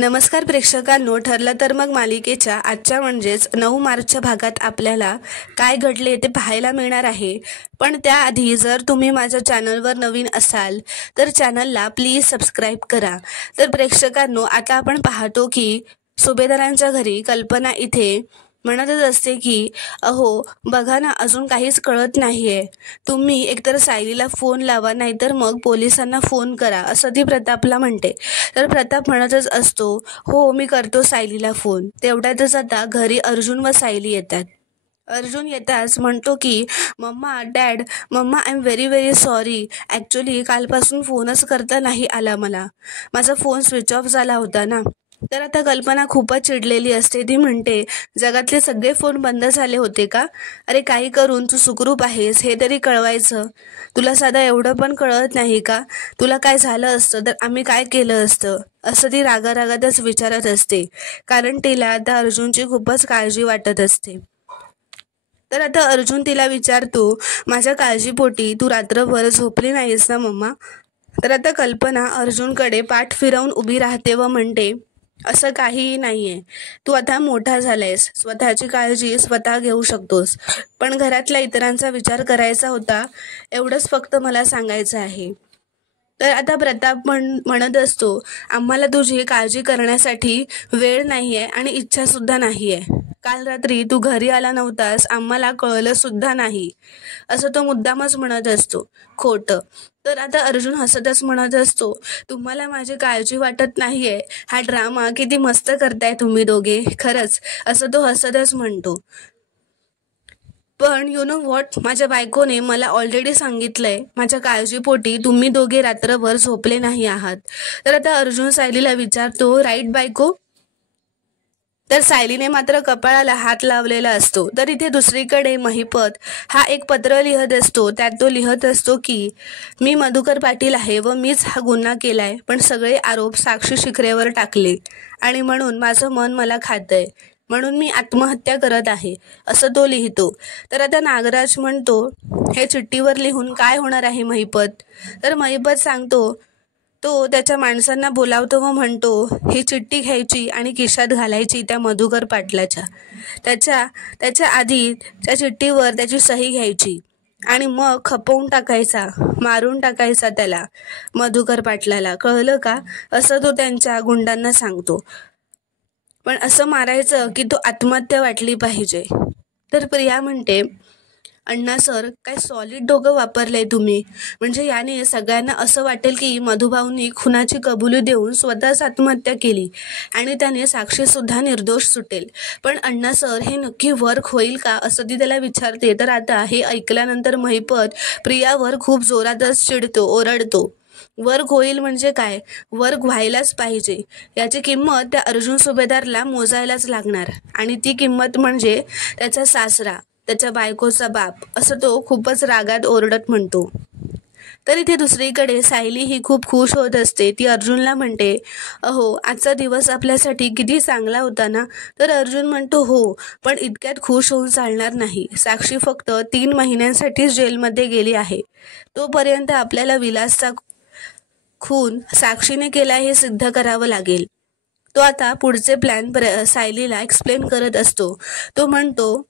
नमस्कार प्रेक्षकांनो, ठरलं तर मग मालिकेच्या आजच्या म्हणजेच 9 मार्चच्या भागात आपल्याला काय घडले ते पाहायला मिळणार आहे. पण त्याआधी जर तुम्ही माझ्या चॅनलवर नवीन असाल तर चॅनलला प्लीज सबस्क्राईब करा. तर प्रेक्षकांनो, आता आपण पाहतो की सुभेदारांच्या घरी कल्पना इथे म्हणतच असते की अहो बघा ना, अजून काहीच कळत नाहीये. तुम्ही एकतर सायलीला फोन लावा, नाहीतर मग पोलिसांना फोन करा, असं ती प्रतापला म्हणते. तर प्रताप म्हणतच असतो, हो मी करतो सायलीला फोन. तेवढ्यातच आता घरी अर्जुन व सायली येतात. अर्जुन येताच म्हणतो की mamma, dad, mamma I am very very sorry. Actually कालपासून फोनच करता नाही आला मला. माझा फोन स्विच ऑफ झाला होता ना. तर आता कल्पना खूपच चिडलेली असते. ती म्हणते, जगातले सगळे फोन बंद झाले होते का? अरे काही करून तू सुखरूप आहेस हे तरी कळवायचं. तुला साधं एवढं पण कळत नाही का? तुला काय झालं असतं तर आम्ही काय केलं असतं, असं ती रागारागातच विचारत असते. कारण तिला आता अर्जुनची खूपच काळजी वाटत असते. तर आता अर्जुन तिला विचारतो, माझ्या काळजीपोटी तू रात्रभर झोपली नाहीस ना मम्मा? तर आता कल्पना अर्जुनकडे पाठ फिरवून उभी राहते व म्हणते, असं काहीही नाहीये. तू आता मोठा झालायस, स्वतःची काळजी स्वतः घेऊ शकतोस. पण घरातल्या इतरांचा विचार करायचा होता, एवढंच फक्त मला सांगायचं आहे. तर आता प्रताप म्हणत असतो, आम्हाला तुझी काळजी करण्यासाठी वेळ नाहीये आणि इच्छा सुद्धा नाहीये. काल रात्री तू घरी आला नव्हतास, आम्हाला कळलं सुद्धा नाही, असं तो मुद्दामच म्हणत असतो. खोटं. तर आता अर्जुन हसतच म्हणत असतो, तुम्हाला माझी काळजी वाटत नाहीये, हा ड्रामा किती मस्त करताय तुम्ही दोघे, खरंच, असं तो हसतच म्हणतो. पण यु नो व्हॉट, माझ्या बायकोने मला ऑलरेडी सांगितलंय, माझ्या काळजीपोटी तुम्ही दोघे रात्रभर झोपले नाही आहात. तर आता अर्जुन सायलीला विचारतो, राईट बायको? तर सायलीने मात्र कपाळाला हात लावलेला असतो. तर इथे दुसरीकडे महिपत हा एक पत्र लिहत असतो. त्यात तो लिहत असतो की मी मधुकर पाटील आहे व मीच हा गुन्हा केलाय, पण सगळे आरोप साक्षी शिखरेवर टाकले आणि म्हणून माझं मन मला खातंय, म्हणून मी आत्महत्या करत आहे, असं तो लिहितो. तर आता नागराज म्हणतो, हे चिठ्ठीवर लिहून काय होणार आहे महिपत? तर महिपत सांगतो, तो त्याच्या माणसांना बोलावतो व म्हणतो, ही चिठ्ठी घ्यायची आणि खिशात घालायची त्या मधुकर पाटलाच्या. त्याच्या आधी त्या चिठ्ठीवर त्याची सही घ्यायची आणि मग खपवून टाकायचा, मारून टाकायचा त्याला, मधुकर पाटलाला, कळलं का? असं तो त्यांच्या गुंडांना सांगतो. पण असं मारायचं की तो आत्महत्या वाटली पाहिजे. तर प्रिया म्हणते, अण्णा सर, काय सॉलिड डोकं वापरलंय तुम्ही. म्हणजे याने सगळ्यांना असं वाटेल की मधुभाऊंनी खुनाची कबुली देऊन स्वतःच आत्महत्या केली आणि त्याने साक्षी सुद्धा निर्दोष सुटेल. पण अण्णा सर, हे नक्की वर्क होईल का, असं ती त्याला विचारते. तर आता हे ऐकल्यानंतर महिपत प्रियावर खूप जोरातच चिडतो, ओरडतो. वर्क होईल म्हणजे काय? वर्क व्हायलाच पाहिजे. याची किंमत त्या अर्जुन सुभेदारला मोजायलाच लागणार. आणि ती किंमत म्हणजे त्याचा सासरा, त्याच्या बायकोचा बाप, असं तो खूपच रागात ओरडत म्हणतो. तर इथे दुसरीकडे सायली ही खूप खुश होत असते. ती अर्जुनला म्हणते, अहो आजचा दिवस आपल्यासाठी किती चांगला होता ना. तर अर्जुन म्हणतो, हो, पण इतक्यात खुश होऊन चालणार नाही. साक्षी फक्त 3 महिन्यांसाठीच जेलमध्ये गेली आहे. तोपर्यंत आपल्याला विलासचा खून साक्षीने केला हे सिद्ध करावं लागेल. तो आता पुढचे प्लॅन सायलीला एक्सप्लेन करत असतो. तो म्हणतो,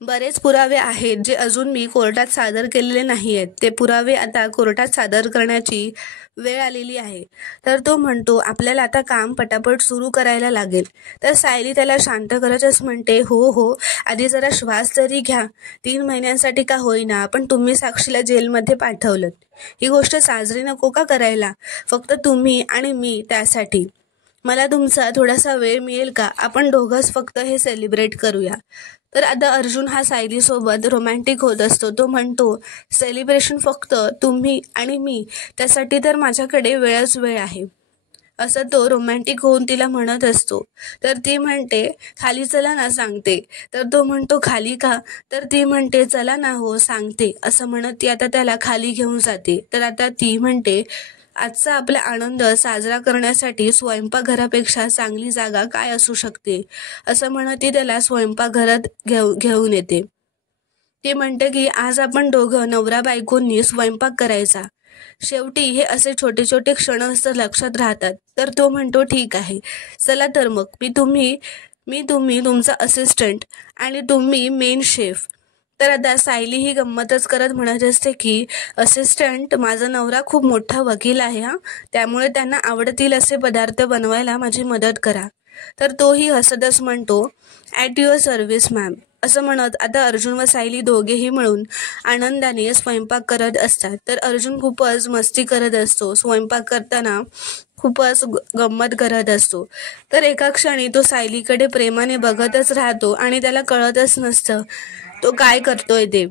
बरेच पुरावे आहेत जे अजून मी कोर्टात सादर केलेले नाही आहेत. ते पुरावे आता कोर्टात सादर करण्याची वेळ आलेली आहे. तर तो म्हणतो, आपल्याला आता काम पटापट सुरू करायला लागेल. तर सायली त्याला शांत करतच म्हणते, हो हो, आधी जरा श्वास तरी घ्या. 3 महिन्यांसाठी का होईना, पण तुम्ही साक्षीला जेलमध्ये पाठवलं. ही गोष्ट साजरी नको का करायला? फक्त तुम्ही आणि मी. त्यासाठी मला तुमचा थोडासा वेळ मिळेल का? आपण दोघंच फक्त हे सेलिब्रेट करूया. तर आता अर्जुन हा सायलीसोबत रोमॅन्टिक होत असतो. तो म्हणतो, सेलिब्रेशन फक्त तुम्ही आणि मी, त्यासाठी तर माझ्याकडे वेळच वेळ आहे, असं तो रोमॅन्टिक होऊन तिला म्हणत असतो. तर ती म्हणते, खाली चला ना, सांगते. तर तो म्हणतो, खाली का? तर ती म्हणते, चला ना, हो सांगते, असं म्हणत ती आता त्याला खाली घेऊन जाते. तर आता ती म्हणते, आजचा आपला आनंद साजरा करण्यासाठी स्वयंपाकघरापेक्षा चांगली जागा काय असू शकते, असं म्हणत ती त्याला स्वयंपाकघरात घेऊन येते. ती म्हणते की आज आपण दोघं नवरा बायकोंनी स्वयंपाक करायचा. शेवटी हे असे छोटे छोटे क्षणच तर लक्षात राहतात. तर तो म्हणतो ठीक आहे, चला तर मग मी तुम्ही तुमचा असिस्टंट आणि तुम्ही मेन शेफ. तर आता सायली ही गंमतच करत म्हणत असते की असिस्टंट, माझा नवरा खूप मोठा वकील आहे हा, त्यामुळे त्यांना आवडतील असे पदार्थ बनवायला माझी मदत करा. तर तोही हसतच म्हणतो ॲट युअर सर्व्हिस मॅम. असं म्हणत आता अर्जुन व सायली दोघेही मिळून आनंदाने स्वयंपाक करत असतात. तर अर्जुन खूपच मस्ती करत असतो, स्वयंपाक करताना खूपच गंमत करत असतो. तर एका क्षणी तो सायलीकडे प्रेमाने बघतच राहतो आणि त्याला कळतच नसतं तो काय करतोय ते,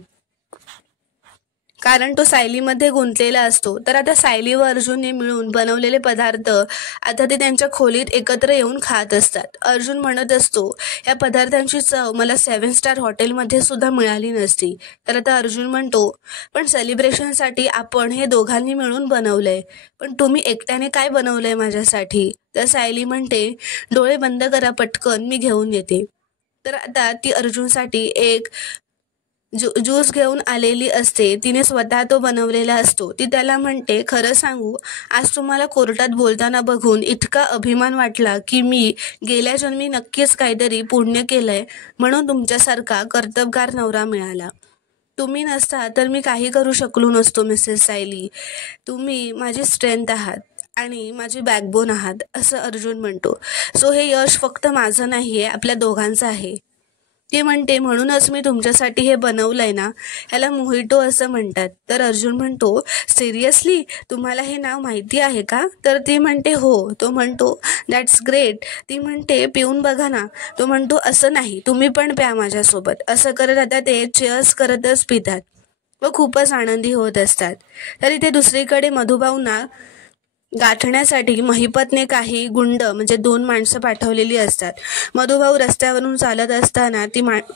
कारण तो सायलीमध्ये गुंतलेला असतो. तर आता सायली व अर्जुनने मिळून बनवलेले पदार्थ आता ते त्यांच्या खोलीत एकत्र येऊन खात असतात. अर्जुन म्हणत असतो या पदार्थांची चव मला 7 स्टार हॉटेलमध्ये सुद्धा मिळाली नसती. तर आता अर्जुन म्हणतो पण सेलिब्रेशनसाठी आपण हे दोघांनी मिळून बनवलंय, पण तुम्ही एकट्याने काय बनवलंय माझ्यासाठी. तर सायली म्हणते डोळे बंद करा पटकन, मी घेऊन येते. तर आता ती अर्जुनसाठी एक ज्यूस घेऊन आलेली असते. तिने स्वतः तो बनवलेला असतो. ती त्याला म्हणते खरं सांगू, आज तुम्हाला कोर्टात बोलताना बघून इतका अभिमान वाटला की मी गेल्या जन्मी नक्कीच काहीतरी पुण्य केलंय म्हणून तुमच्यासारखा कर्तबगार नवरा मिळाला. तुम्ही नसता तर मी काही करू शकलो नसतो मिसेस सायली. तुम्ही माझी स्ट्रेंथ आहात आणि माझी बॅकबोन आहात, असं अर्जुन म्हणतो. सो हे यश फक्त माझं नाहीये, आपल्या दोघांचं आहे. ती म्हणते म्हणूनच मी तुमच्यासाठी हे बनवलंय ना, ह्याला मोहिटो असं म्हणतात. तर अर्जुन म्हणतो सिरियसली, तुम्हाला हे नाव माहिती आहे का. तर ती म्हणते हो. तो म्हणतो दॅट्स ग्रेट. ती म्हणते पिऊन बघा ना. तो म्हणतो असं नाही, तुम्ही पण प्या माझ्यासोबत. असं करत आता ते चेअर्स करतच पितात व खूपच आनंदी होत असतात. तर इथे दुसरीकडे मधुभाऊंना गाठण्यासाठी महिपतने काही गुंड म्हणजे 2 माणसं पाठवलेली असतात. मधुभाऊ रस्त्यावरून चालत असताना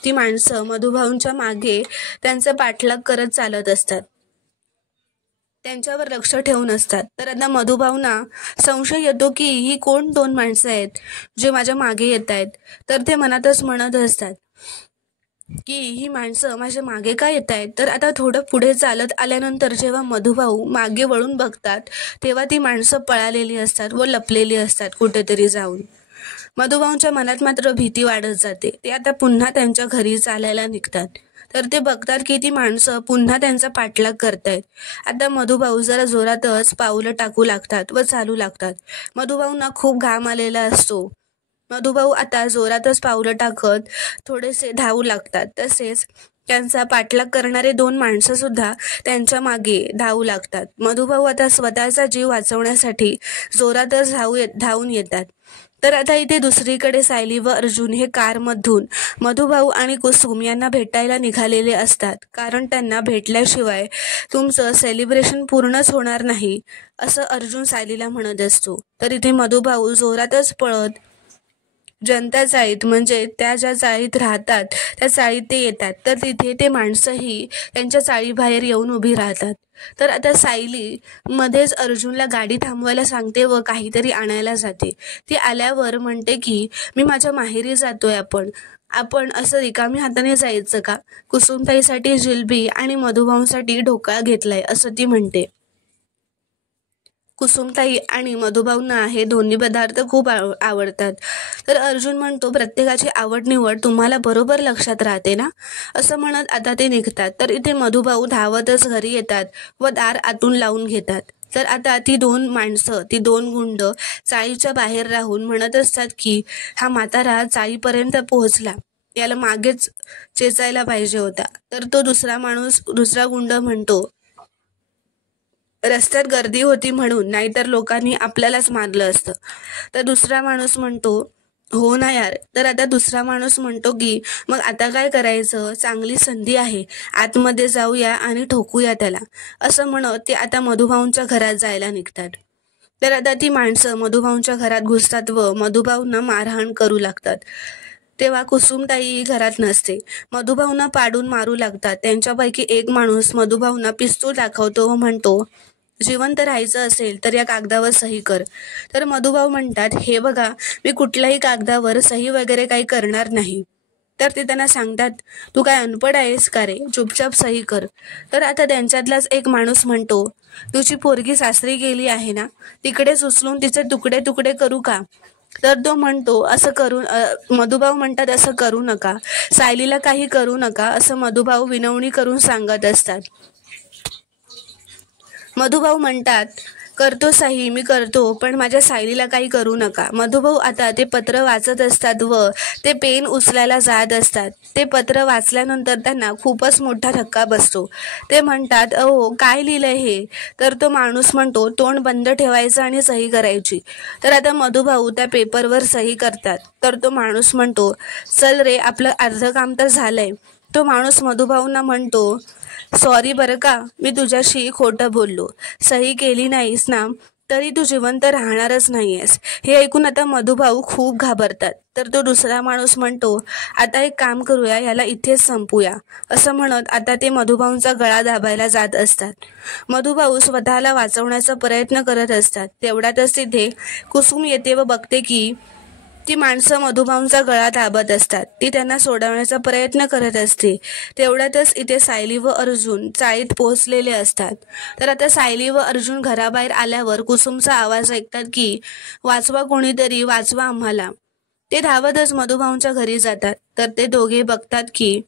ती माणसं मधुभाऊंच्या मागे त्यांचा पाठलाग करत चालत असतात, त्यांच्यावर लक्ष ठेवून असतात. तर आता मधुभाऊंना संशय येतो की ही कोण 2 माणसं आहेत जे माझ्या मागे येत आहेत. तर ते मनातच म्हणत असतात की ही माणसं माझ्या मागे का येत आहेत. तर आता थोडं पुढे चालत आल्यानंतर जेव्हा मधुभाऊ मागे वळून बघतात तेव्हा ती माणसं पळालेली असतात व लपलेली असतात कुठेतरी जाऊन. मधुभाऊंच्या मनात मात्र भीती वाढत जाते. ते आता पुन्हा त्यांच्या घरी चालायला निघतात. तर ते बघतात की ती माणसं पुन्हा त्यांचा पाठलाग करतायत. आता मधुभाऊ जरा जोरातच पावलं टाकू लागतात व चालू लागतात. मधुभाऊंना खूप घाम आलेला असतो. मधुभाऊ आता जोरातच पावलं टाकत थोडेसे धावू लागतात. तसेच त्यांचा पाठलाग करणारे 2 माणसं सुद्धा त्यांच्या मागे धावू लागतात. मधुभाऊ आता स्वतःचा जीव वाचवण्यासाठी जोरातच धावून येतात. तर आता इथे दुसरीकडे सायली व अर्जुन हे कारमधून मधुभाऊ आणि कुसुम यांना भेटायला निघालेले असतात, कारण त्यांना भेटल्याशिवाय तुमचं सेलिब्रेशन पूर्णच होणार नाही, असं अर्जुन सायलीला म्हणत असतो. तर इथे मधुभाऊ जोरातच पळत जनता चाळीत म्हणजे त्या ज्या चाळीत राहतात त्या चाळीत ते येतात. तर तिथे ते माणसंही त्यांच्या चाळीबाहेर येऊन उभी राहतात. तर आता सायली मध्येच अर्जुनला गाडी थांबवायला सांगते व काहीतरी आणायला जाते. ती आल्यावर म्हणते की मी माझ्या माहेरी जातोय, आपण असं रिकामी हाताने जायचं का. कुसुमताईसाठी जिलबी आणि मधुभाऊंसाठी ढोकळा घेतलाय, असं ती म्हणते. कुसुमताई आणि मधुभाऊंना हे दोन्ही पदार्थ खूप आवडतात. तर अर्जुन म्हणतो प्रत्येकाची आवड निवड तुम्हाला बरोबर लक्षात राहते ना, असं म्हणत आता ते निघतात. तर इथे मधुभाऊ धावतच घरी येतात व दार आतून लावून घेतात. तर आता ती 2 माणसं, ती 2 गुंड चाळीच्या बाहेर राहून म्हणत असतात की हा म्हातारा चाळीपर्यंत पोहोचला, याला मागेच चेचायला पाहिजे होता. तर तो दुसरा गुंड म्हणतो रस्त्यात गर्दी होती म्हणून, नाहीतर लोकांनी आपल्यालाच मारलं असतं. तर दुसरा माणूस म्हणतो हो ना यार. तर आता दुसरा माणूस म्हणतो की मग आता काय करायचं, चांगली संधी आहे, आतमध्ये जाऊया आणि ठोकूया त्याला, असं म्हणत ते आता मधुभाऊंच्या घरात जायला निघतात. तर आता ती माणसं मधुभाऊंच्या घरात घुसतात व मधुभाऊंना मारहाण करू लागतात. तेव्हा कुसुमताई घरात नसते. मधुभाऊंना पाडून मारू लागतात. त्यांच्यापैकी एक माणूस मधुभाऊंना पिस्तूल दाखवतो व म्हणतो जिवंत राहायचं असेल तर या कागदावर सही कर. तर मधुभाऊ म्हणतात हे बघा, मी कुठल्याही कागदावर सही वगैरे काही करणार नाही. तर ते त्यांना सांगतात, तू काय अनपढ आहेस का रे, चुपचाप सही कर. तर आता त्यांच्यातलाच एक माणूस म्हणतो, तुझी पोरगी सासरी गेली आहे ना, तिकडेच उचलून तिचे तुकडे तुकडे करू का. तर तो म्हणतो, असं करू मधुभाऊ म्हणतात, असं करू नका, सायलीला काही करू नका, असं मधुभाऊ विनवणी करून सांगत असतात. मधुभाऊ म्हणतात, करतो सही, मी करतो, पण माझ्या सायलीला काही करू नका. मधुभाऊ आता ते पत्र वाचत असतात व ते पेन उचलायला जात असतात. ते पत्र वाचल्यानंतर त्यांना खूपच मोठा धक्का बसतो. ते म्हणतात, अहो काय लिहिलंय हे. तर तो माणूस म्हणतो, तोंड बंद ठेवायचं आणि सही करायची. तर आता मधुभाऊ त्या पेपरवर सही करतात. तर तो माणूस म्हणतो, चल रे, आपलं अर्ध काम तर झालंय. तो माणूस मधुभाऊंना म्हणतो, सॉरी बरं का, मी तुझ्याशी खोटं बोललो, सही केली नाहीस ना तरी तू जिवंत राहणारच नाहीयेस. हे ऐकून आता मधुभाऊ खूप घाबरतात. तर तो दुसरा माणूस म्हणतो, आता एक काम करूया, याला इथेच संपूया. असं म्हणत आता ते मधुभाऊंचा गळा दाबायला जात असतात. मधुभाऊ स्वतःला वाचवण्याचा प्रयत्न करत असतात. तेवढ्यातच तिथे कुसुम येते व बघते की ती माणसं मधुभाऊंचा गळा दाबत असतात. ती त्यांना सोडवण्याचा प्रयत्न करत असते. तेवढ्यातच इथे सायली व अर्जुन चाळीत पोहोचलेले असतात. तर आता सायली व अर्जुन घराबाहेर आल्यावर कुसुमचा आवाज ऐकतात की, वाचवा कोणीतरी, वाचवा आम्हाला. ते धावतच मधुभाऊंच्या घरी जातात. तर ते दोघे बघतात की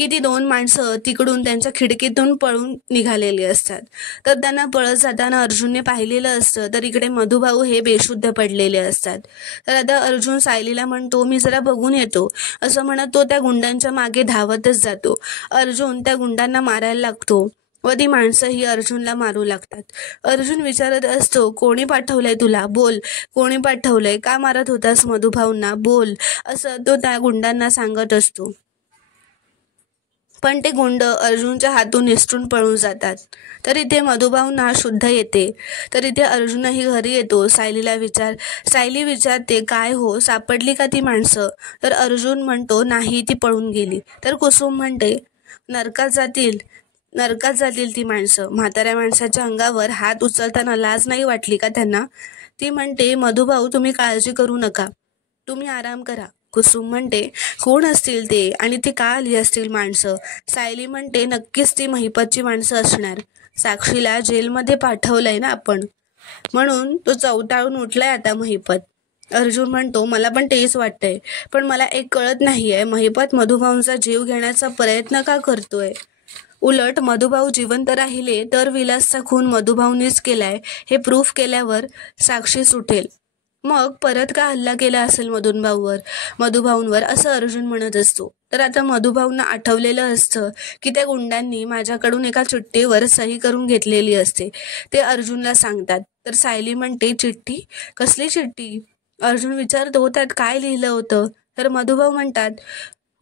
ती दोन माणसं तिकडून त्यांच्या खिडकीतून पळून निघालेली असतात. तर त्यांना पळत जाताना अर्जुनने पाहिलेलं असतं. तर इकडे मधुभाऊ हे बेशुद्ध पडलेले असतात. तर आता अर्जुन सायलीला म्हणतो, मी जरा बघून येतो. असं म्हणत तो त्या गुंडांच्या मागे धावतच जातो. अर्जुन त्या गुंडांना मारायला लागतो व ती माणसं ही अर्जुनला मारू लागतात. अर्जुन विचारत असतो, कोणी पाठवलंय तुला, बोल, कोणी पाठवलंय, का मारत होतास मधुभाऊंना, बोल, असं तो त्या गुंडांना सांगत असतो. पण ते गुंड अर्जुनच्या हातून निसटून पळून जातात. तर इथे मधुभाऊंना शुद्ध येते. तर इथे अर्जुनही घरी येतो. सायली विचारते, काय हो, सापडली का ती माणसं. तर अर्जुन म्हणतो, नाही, ती पळून गेली. तर कुसुम म्हणते, नरकात जातील ती माणसं. म्हाताऱ्या माणसाच्या अंगावर हात उचलताना लाज नाही वाटली का त्यांना. ती म्हणते, मधुभाऊ तुम्ही काळजी करू नका, तुम्ही आराम करा. कुसुम म्हणते, कोण असतील ते आणि ते का आली असतील माणसं. सायली म्हणते, नक्कीच ती महिपतची माणसं असणार. साक्षीला जेलमध्ये पाठवलंय ना आपण, म्हणून तो चवटाळून उठलाय आता महिपत. अर्जुन म्हणतो, मला पण तेच वाटतंय, पण मला एक कळत नाहीये, महिपत मधुभाऊंचा जीव घेण्याचा प्रयत्न का करतोय. उलट मधुभाऊ जिवंत राहिले तर विलासचा खून मधुभाऊंनीच केलाय हे प्रूफ केल्यावर साक्षी सुटेल. मग परत का हल्ला केला असेल मधुभाऊंवर, असं अर्जुन म्हणत असतो. तर आता मधुभाऊंना आठवलेलं असतं की त्या गुंडांनी माझ्याकडून एका चिठ्ठीवर सही करून घेतलेली असते. ते अर्जुनला सांगतात. तर सायली म्हणते, चिठ्ठी, कसली चिठ्ठी. अर्जुन विचारतो, त्यात काय लिहिलं होतं. तर मधुभाऊ म्हणतात,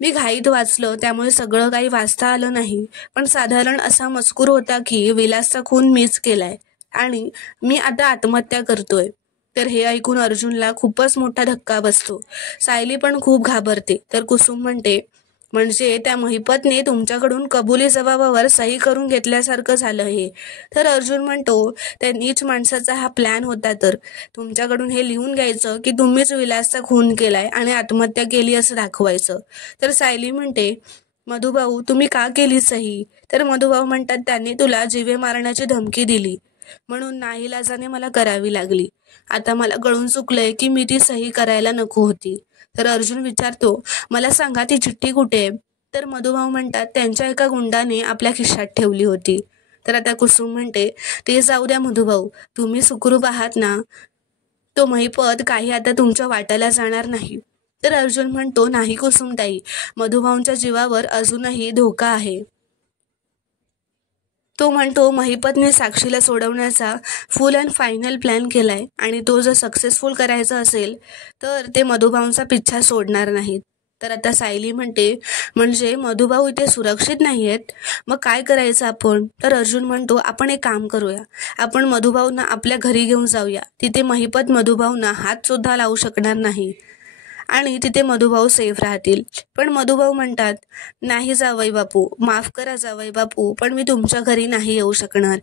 मी घाईत वाचलं, त्यामुळे सगळं काही वाचता आलं नाही, पण साधारण असा मजकूर होता की विलासचा खून मीच केलाय आणि मी आता आत्महत्या करतोय. तर हे ऐकून अर्जुनला खूपच मोठा धक्का बसतो. सायली पण खूप घाबरते. तर कुसुम म्हणते, म्हणजे त्या महिपतने तुमच्याकडून कबुली जबाबावर सही करून घेतल्यासारखं झालं हे. तर अर्जुन म्हणतो, त्या नीच माणसाचा हा प्लॅन होता. तर तुमच्याकडून हे लिहून घ्यायचं की तुम्हीच विलासचा खून केलाय आणि आत्महत्या केली असं दाखवायचं. तर सायली म्हणते, मधुभाऊ तुम्ही का केली सही. तर मधुभाऊ म्हणतात, त्यांनी तुला जीवे मारण्याची धमकी दिली म्हणून नाईलाजाने मला करावी लागली. आता मला कळून चुकलंय की मी ती सही करायला नको होती. तर अर्जुन विचारतो, मला सांगा ती चिठ्ठी कुठे. तर मधुभाऊ म्हणतात, त्यांच्या एका गुंडाने आपल्या खिशात ठेवली होती. तर आता कुसुम म्हणते, ते जाऊ द्या मधुभाऊ, तुम्ही सुखरूप आहात ना, तो महिपत काही आता तुमच्या वाट्याला जाणार नाही. तर अर्जुन म्हणतो, नाही कुसुमताई, मधुभाऊंच्या जीवावर अजूनही धोका आहे. तो म्हणतो, महिपतने साक्षीला सोडवण्याचा फुल अँड फायनल प्लॅन केलाय आणि तो जर सक्सेसफुल करायचा असेल तर ते मधुभाऊंचा पिच्छा सोडणार नाहीत. तर आता सायली म्हणते, म्हणजे मधुभाऊ इथे सुरक्षित नाहीयेत, मग काय करायचं आपण. तर अर्जुन म्हणतो, आपण एक काम करूया, आपण मधुभाऊंना आपल्या घरी घेऊन जाऊया. तिथे महिपत मधुभाऊंना हात सुद्धा लावू शकणार नाही आणि तिथे मधुभाऊ सेफ राहतील. पण मधुभाऊ म्हणतात, नाही जावई बापू, माफ करा जावई बापू, पण मी तुमच्या घरी नाही येऊ शकणार.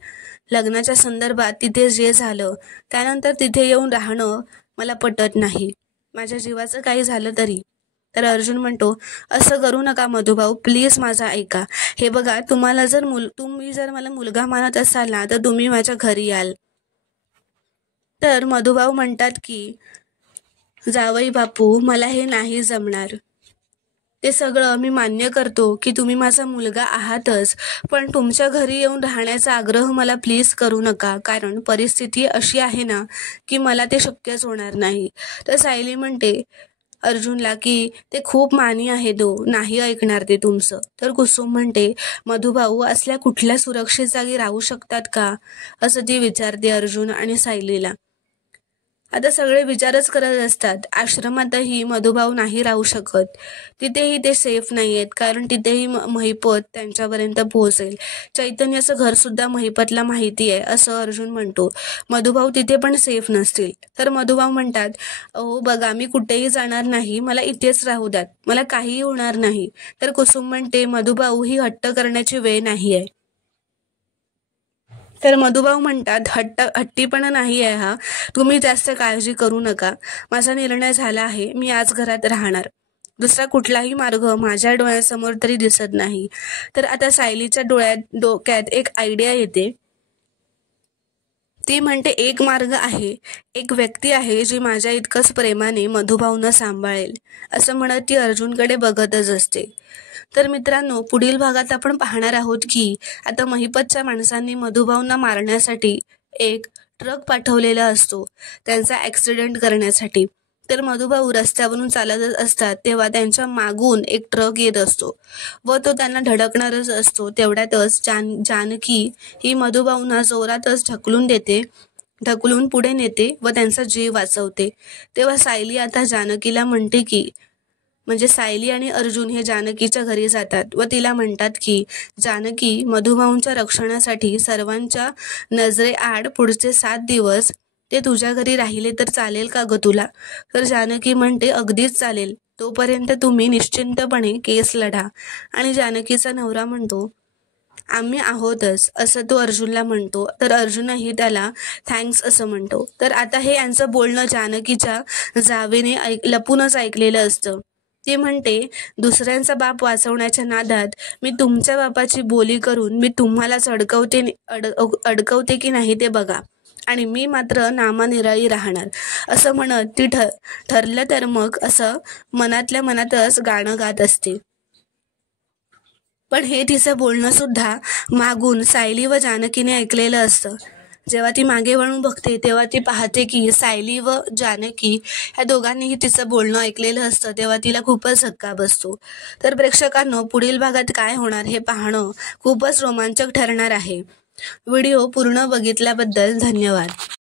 लग्नाच्या संदर्भात तिथे जे झालं त्यानंतर तिथे येऊन राहणं मला पटत नाही, माझ्या जीवाचं काही झालं तरी. तर अर्जुन म्हणतो, असं करू नका मधुभाऊ, प्लीज माझा ऐका. हे बघा, तुम्ही जर मला मुलगा मानत असाल ना तर तुम्ही माझ्या घरी याल. तर मधुभाऊ म्हणतात की जावई बापू, मला हे नाही जमणार. ते सगळं मी मान्य करतो की तुम्ही माझा मुलगा आहातच, पण तुमच्या घरी येऊन राहण्याचा आग्रह मला प्लीज करू नका, कारण परिस्थिती अशी आहे ना की मला ते शक्यच होणार नाही. तर सायली म्हणते अर्जुनला की ते खूप मानी आहे तो, नाही ऐकणार ते तुमचं. तर कुसुम म्हणते, मधुभाऊ असल्या कुठल्या सुरक्षित जागी राहू शकतात का, असं ती विचारते अर्जुन आणि सायलीला. आता सगळे विचारच करत असतात. आश्रमातही मधुभाऊ नाही राहू शकत, तिथेही ते सेफ नाहीयेत, कारण तिथेही महिपत त्यांच्यापर्यंत पोहोचेल. चैतन्याचं घर सुद्धा महिपतला माहिती आहे असं अर्जुन म्हणतो. मधुभाऊ तिथे पण सेफ नसतील. तर मधुभाऊ म्हणतात, अहो बघा, मी कुठेही जाणार नाही, मला इथेच राहू द्यात, मला काहीही होणार नाही. तर कुसुम म्हणते, मधुभाऊ, ही हट्ट करण्याची वेळ नाही आहे. तर मधुभाऊ म्हणतात, हट्टीपणा नाही आहे हा, तुम्ही जास्त काळजी करू नका, माझा निर्णय झाला आहे, मी आज घरात राहणार, दुसरा कुठलाही मार्ग माझ्या डोळ्यासमोर तरी दिसत नाही. तर आता सायलीच्या डोक्यात एक आयडिया येते. ती म्हणते, एक मार्ग आहे, एक व्यक्ती आहे जी माझ्या इतकंच प्रेमाने मधुभाऊंना सांभाळेल, असं म्हणत ती अर्जुनकडे बघतच असते. तर मित्रांनो, पुढील भागात आपण पाहणार आहोत की आता महिपतच्या माणसांनी मधुभाऊंना मारण्यासाठी एक ट्रक पाठवलेला असतो, त्यांचा ॲक्सिडेंट करण्यासाठी. तर मधुभाऊ रस्त्यावरून चालत असतात तेव्हा त्यांच्या मागून एक ट्रक येत असतो व तो त्यांना धडकणारच असतो. तेवढ्यातच जानकी ही मधुभाऊंना जोरातच ढकलून पुढे नेते व त्यांचा जीव वाचवते. तेव्हा सायली आता जानकीला म्हणते की, म्हणजे सायली आणि अर्जुन हे जानकीच्या घरी जातात व तिला म्हणतात की, जानकी, मधुभाऊंच्या रक्षणासाठी सर्वांच्या नजरेआड पुढचे 7 दिवस ते तुझ्या घरी राहिले तर चालेल का ग तुला? तर जानकी म्हणते, अगदीच चालेल, तोपर्यंत तुम्ही निश्चिंतपणे केस लढा. आणि जानकीचा नवरा म्हणतो, आम्ही आहोतच, असं तो अर्जुनला म्हणतो. तर अर्जुनही त्याला थँक्स असं म्हणतो. तर आता हे यांचं बोलणं जानकीच्या जावेने लपूनच ऐकलेलं असतं. ती म्हणते, दुसऱ्यांचा बाप वाचवण्याच्या नादात मी तुमच्या बापाची बोली करून मी तुम्हालाच अडकवते की नाही ते बघा, आणि मी मात्र नामानिराळी राहणार, असं म्हणत ती ठरलं तर मग असं मनातल्या मनातच गाणं गात असते. पण हे तिचं बोलणं सुद्धा मागून सायली व जानकीने ऐकलेलं असतं. जेव्हा ती मागे वळून बघते तेव्हा ती पाहते की सायली व जानकी ह्या दोघांनीही तिचं बोलणं ऐकलेलं असतं. तेव्हा तिला खूपच धक्का बसतो. तर प्रेक्षकांनो, पुढील भागात काय होणार हे पाहणं खूपच रोमांचक ठरणार आहे. व्हिडिओ पूर्ण बघितल्याबद्दल धन्यवाद.